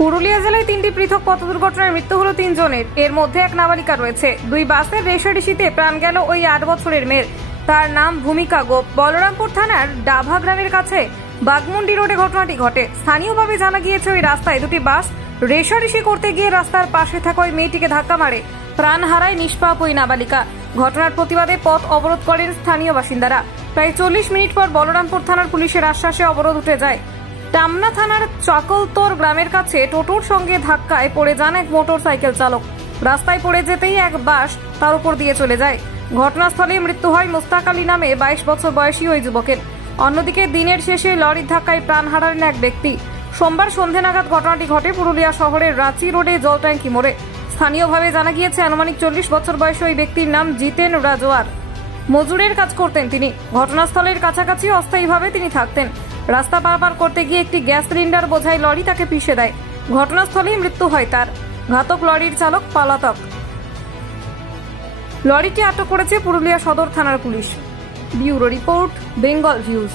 পুরুলিয়া জেলায় 3টি পৃথক পথ দুর্ঘটনায় মৃত্যু হলো 3 জনের। এর মধ্যে এক নাবালিকা রয়েছে। 2 বাসের রেষারেষিতে প্রাণ গেল ওই 8 বছরের মেয়ের। তার নাম ভূমিকা গোপ। বলরামপুর থানার ডাভা গ্রামের কাছে বাগমুন্ডি রোডে ঘটনাটি ঘটে। স্থানীয়ভাবে জানা গিয়েছে ওই রাস্তায় 2টি বাস রেষারেষি করতে গিয়ে রাস্তার পাশে থাকা ওই মেয়েটিকে ধাক্কা মারে। প্রাণ হারায় নিষ্পাপ ওই নাবালিকা। ঘটনার প্রতিবাদে পথ অবরোধ করেন স্থানীয় বাসিন্দারা। প্রায় 40 মিনিট পর বলরামপুর থানার পুলিশের আশ্বাসে অবরোধ উঠে যায়। টামনা থানার চাকলতোর গ্রামের কাছে টোটোর সঙ্গে ধাক্কায় পড়ে যান এক মোটর সাইকেল চালক। রাস্তায় পড়ে যেতেই এক বাস তার উপর দিয়ে চলে যায়। ঘটনাস্থলে মৃত্যু হয় মোস্তাক আলী নামে 22 বছর বয়সী ওই যুবকের। অন্যদিকে দিনের শেষে লরির ধাক্কায় প্রাণ হারালেন এক ব্যক্তি। সোমবার সন্ধে নাগাদ ঘটনাটি ঘটে পুরুলিয়া শহরের রাঁচি রোডে জলট্যাঙ্কি মোড়ে। স্থানীয়ভাবে জানা গিয়েছে আনুমানিক 40 বছর বয়সী ওই ব্যক্তির নাম জিতেন রাজওয়ার। মজুরের কাজ করতেন তিনি। ঘটনাস্থলের কাছাকাছি অস্থায়ীভাবে তিনি থাকতেন। রাস্তা পারাপার করতে গিয়ে একটি গ্যাস সিলিন্ডার বোঝাই লরি তাকে পিষে দেয়। ঘটনাস্থলেই মৃত্যু হয় তার। ঘাতক লরির চালক পলাতক। লরিটি আটক করেছে পুরুলিয়া সদর থানার police. Bureau report, Bengal views.